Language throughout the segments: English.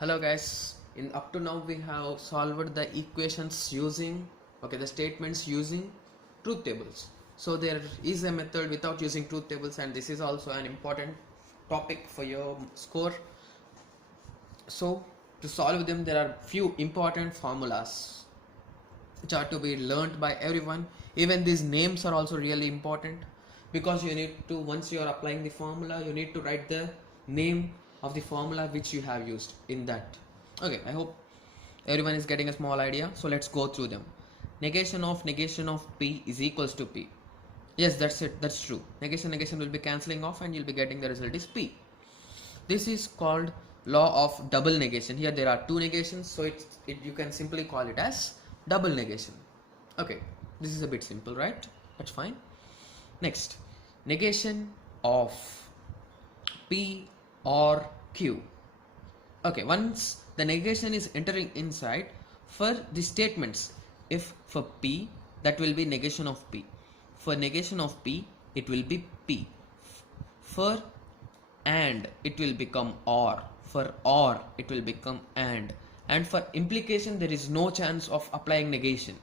Hello guys, in up to now we have solved the equations using the statements using truth tables. So there is a method without using truth tables, and this is also an important topic for your score. So to solve them there are few important formulas which are to be learnt by everyone. Even these names are also really important, because you need to, once you are applying the formula, you need to write the name of the formula which you have used in that. Okay, I hope everyone is getting a small idea. So let's go through them. Negation of P is equals to P. Yes, that's it, that's true. Negation will be cancelling off and you'll be getting the result is P. This is called law of double negation. Here there are two negations, so you can simply call it as double negation. Okay, this is a bit simple, right? That's fine. Next, negation of P or Q. Okay, once the negation is entering inside, for the statements, if for P, that will be negation of P. For negation of P, it will be P. For and, it will become or. For or, it will become and for implication there is no chance of applying negation.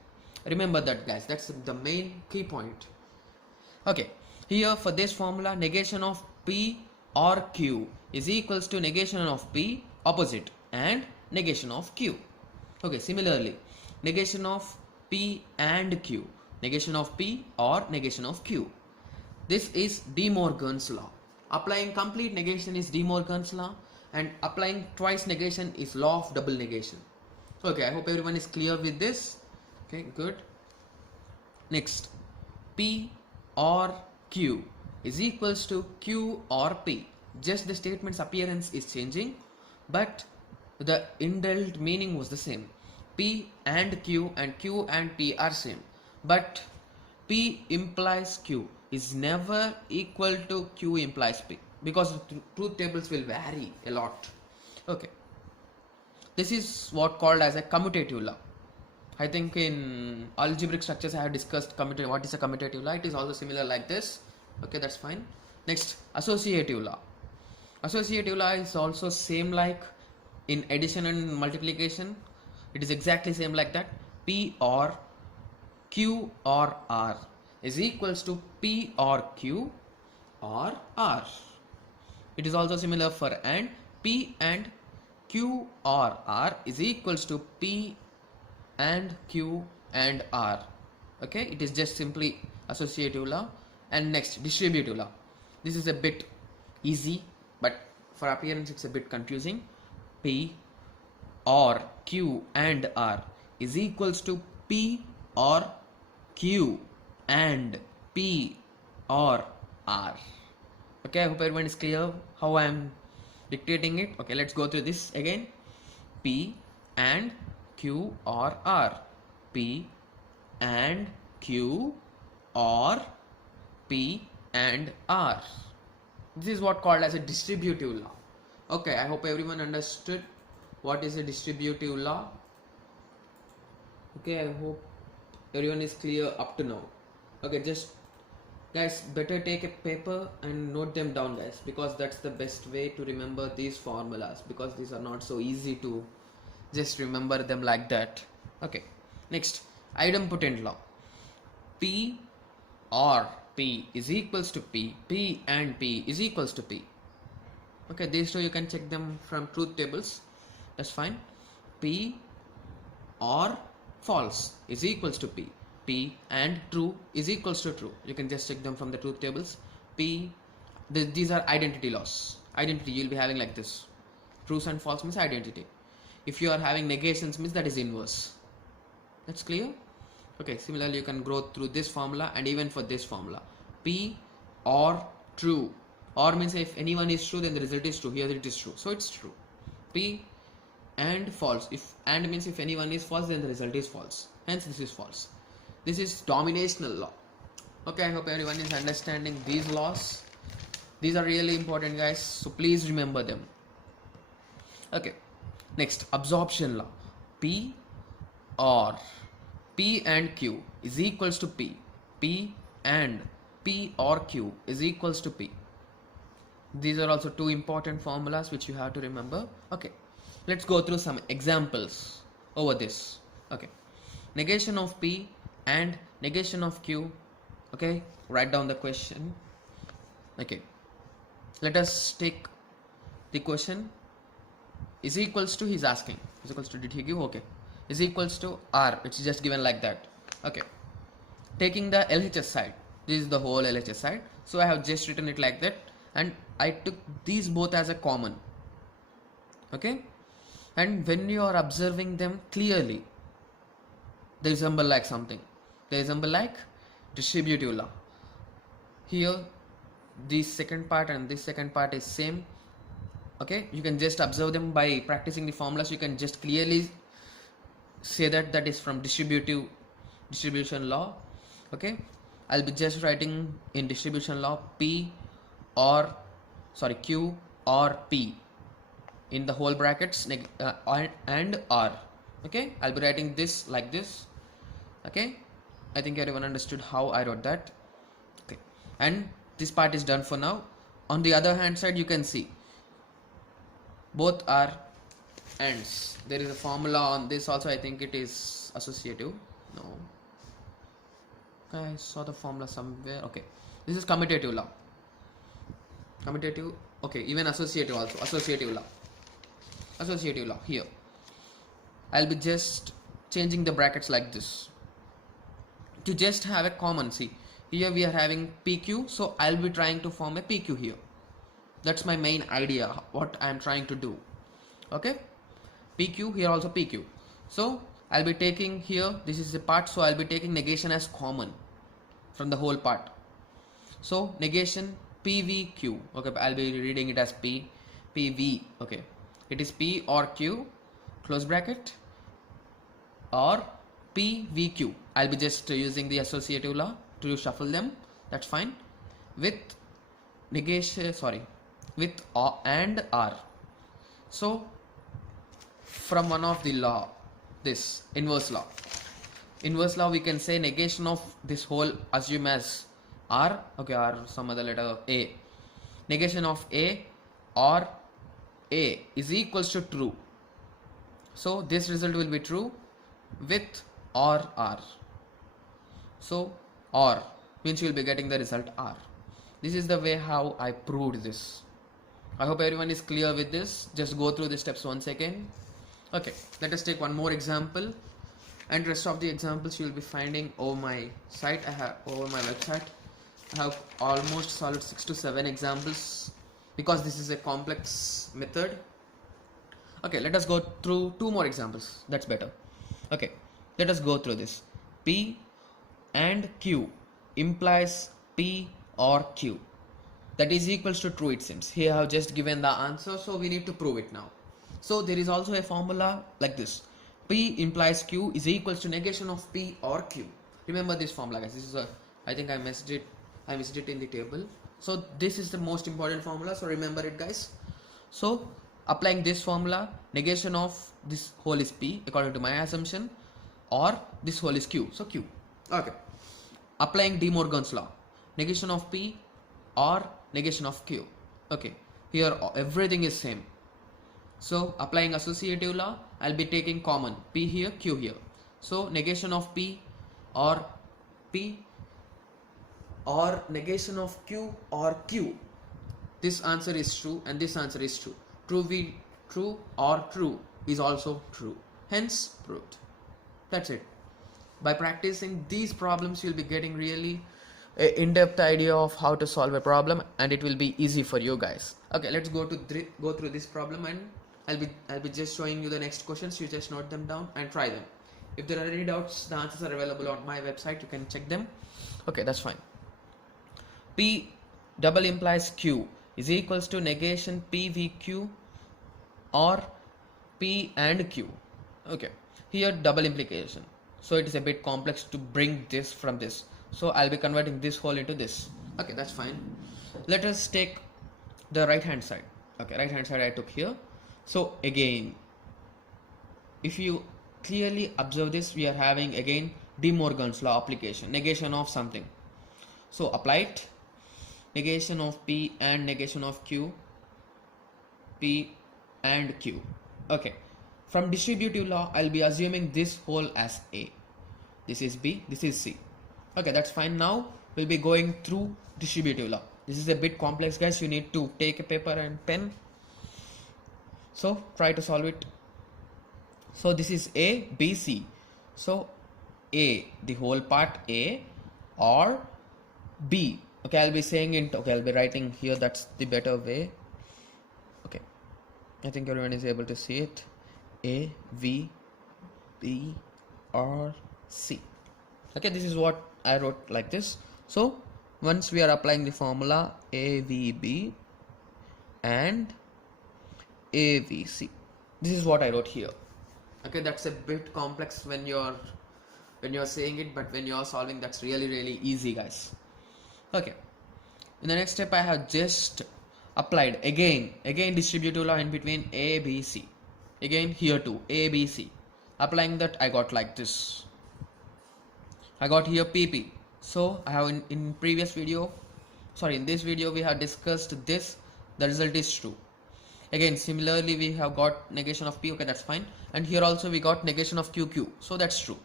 Remember that, guys, that's the main key point. Okay, here for this formula, negation of P or Q is equals to negation of P opposite and negation of Q. Okay, similarly, negation of P and Q, negation of P or negation of Q. This is De Morgan's law. Applying complete negation is De Morgan's law, and applying twice negation is law of double negation. Okay, I hope everyone is clear with this. Okay, good. Next, P or Q is equals to Q or P. Just the statement's appearance is changing, but the indelt meaning was the same. P and Q and P are same, but P implies Q is never equal to Q implies P, because truth tables will vary a lot. Okay, this is what called as a commutative law. I think in algebraic structures I have discussed what is a commutative law. It is also similar like this. Okay, that's fine. Next, associative law. Associative law is also same like in addition and multiplication. It is exactly same like that. P or Q or R is equals to P or Q or R. It is also similar for and. P and Q or R is equals to P and Q and R. Okay, it is just simply associative law. And next, distributive law. This is a bit easy, but for appearance it's a bit confusing. P or Q and R is equals to P or Q and P or R. Okay, I hope everyone is clear how I am dictating it. Okay, let's go through this again. P and Q or R. P and Q or P and R. This is what called as a distributive law. Okay, I hope everyone understood what is a distributive law. Okay, I hope everyone is clear up to now. Okay, just guys, better take a paper and note them down, guys, because that's the best way to remember these formulas, because these are not so easy to just remember them like that. Okay, next, idempotent law. P or P is equals to P. P and P is equals to P. Okay, these two you can check them from truth tables. That's fine. P or false is equals to P. P and true is equals to true. You can just check them from the truth tables. These are identity laws. Identity you'll be having like this. Trues and false means identity. If you are having negations means that is inverse. That's clear? Okay, similarly you can go through this formula and even for this formula. P or true. Or means if anyone is true then the result is true. Here it is true. So it's true. P and false. If and means if anyone is false then the result is false. Hence this is false. This is dominational law. Okay, I hope everyone is understanding these laws. These are really important, guys, so please remember them. Okay, next, absorption law. P or P and Q is equals to P. P and P or Q is equals to P. These are also two important formulas which you have to remember. Okay, let's go through some examples over this. Okay, negation of P and negation of Q. Okay, write down the question. Okay, let us take the question. Is equals to, he's asking, is equals to, did he give? Okay, is equals to R, it's just given like that. Okay, taking the LHS side, this is the whole LHS side, so I have just written it like that, and I took these both as a common. Okay, and when you are observing them clearly, they resemble like something, they resemble like distributive law. Here this second part and this second part is same. Okay, you can just observe them by practicing the formulas. You can just clearly say that that is from distribution law. Okay, I'll be just writing in distribution law Q or P in the whole brackets and R. Okay, I'll be writing this like this. Okay, I think everyone understood how I wrote that. Okay, and this part is done for now. On the other hand side, you can see both are ends. There is a formula on this also. I think it is associative. No, I saw the formula somewhere. Okay, this is commutative law. Commutative. Okay, even associative also. Associative law. Associative law. Here I'll be just changing the brackets like this to just have a common. See, here we are having PQ, so I'll be trying to form a PQ here. That's my main idea, what I am trying to do. Okay, PQ, here also PQ. So I'll be taking here, this is the part, so I'll be taking negation as common from the whole part. So negation PVQ. Okay, I'll be reading it as PV. Okay, it is P or Q, close bracket, or PVQ. I'll be just using the associative law to shuffle them. That's fine. With negation, with and R. So from one of the law, this inverse law, we can say negation of this whole, assume as R. Okay, or some other letter A. Negation of A or A is equals to true. So this result will be true with or R. So or means you will be getting the result R. This is the way how I proved this. I hope everyone is clear with this. Just go through the steps once again. Okay, let us take one more example, and rest of the examples you will be finding over my site. Over my website. I have almost solved 6 to 7 examples because this is a complex method. Okay, let us go through 2 more examples. That's better. Okay, let us go through this. P and Q implies P or Q. That is equals to true, it seems. Here I have just given the answer, so we need to prove it now. So there is also a formula like this. P implies Q is equals to negation of P or Q. Remember this formula, guys. This is I think I missed it in the table. So this is the most important formula, so remember it, guys. So applying this formula, negation of this whole is P according to my assumption, or this whole is Q. So Q. Okay. Applying De Morgan's law, negation of P or negation of Q. Okay, here everything is same. So applying associative law, I'll be taking common P here, Q here. So negation of P or negation of Q or Q. This answer is true and this answer is true. True or true is also true. Hence proved. That's it. By practicing these problems, you'll be getting really in-depth idea of how to solve a problem, and it will be easy for you guys. Okay, let's go through this problem, and I'll be just showing you the next questions. You just note them down and try them. If there are any doubts, the answers are available on my website. You can check them. Okay, that's fine. P double implies Q is equals to negation PVQ or P and Q. Okay, here double implication. So it is a bit complex to bring this from this. So I'll be converting this whole into this. Okay, that's fine. Let us take the right hand side. Okay, right hand side I took here. So again, if you clearly observe this, we are having again De Morgan's law application, negation of something. So apply it. Negation of P and negation of Q. P and Q. Okay, from distributive law I'll be assuming this whole as A, this is B, this is C. Okay, that's fine. Now we'll be going through distributive law. This is a bit complex, guys. You need to take a paper and pen, so try to solve it. So this is A, B, C. So A, the whole part A, or B. Okay, I'll be saying it. Okay, I'll be writing here. That's the better way. Okay, I think everyone is able to see it. A, V, B, or C. Okay, this is what I wrote like this. So once we are applying the formula A, V, B and A, V, C, this is what I wrote here. Okay, that's a bit complex when you're saying it, but when you're solving, that's really easy, guys. Okay, in the next step I have just applied again distributive law in between A, B, C. Again here too, A, B, C. Applying that, I got like this. I got here PP. So I have in this video we have discussed this. The result is true. Again, similarly we have got negation of P. Okay, that's fine. And here also we got negation of QQ. So that's true.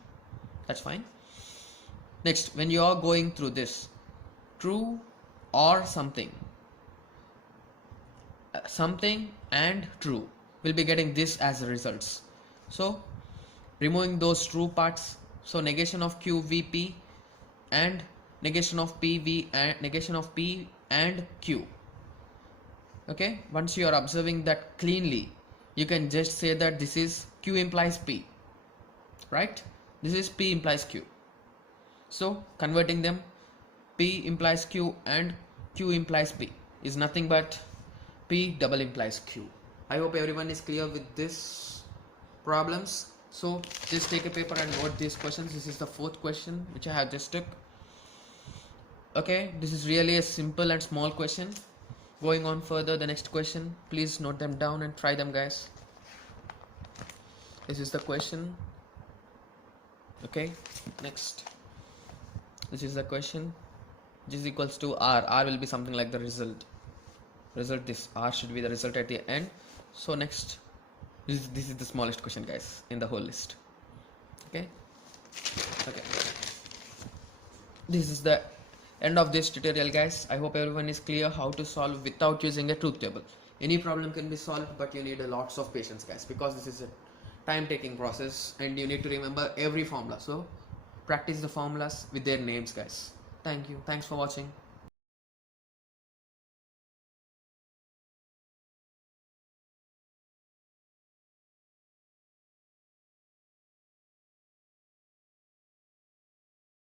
That's fine. Next, when you are going through this, true or something and true, we'll be getting this as results. So removing those true parts, so negation of QVP and negation of PV and negation of P and Q. Okay, once you are observing that cleanly, you can just say that this is Q implies P, right? This is P implies Q. So converting them, P implies Q and Q implies P is nothing but P double implies Q. I hope everyone is clear with this problems. So just take a paper and note these questions. This is the fourth question which I have just took. Okay, this is really a simple and small question. Going on further, the next question, please note them down and try them, guys. This is the question. Okay, next, this is the question, which is equals to R will be something like the result. This R should be the result at the end. So next, this is the smallest question, guys, in the whole list. Okay, this is the end of this tutorial, guys. I hope everyone is clear how to solve without using a truth table. Any problem can be solved, but you need a lots of patience, guys, because this is a time-taking process and you need to remember every formula. So practice the formulas with their names, guys. Thank you. Thanks for watching.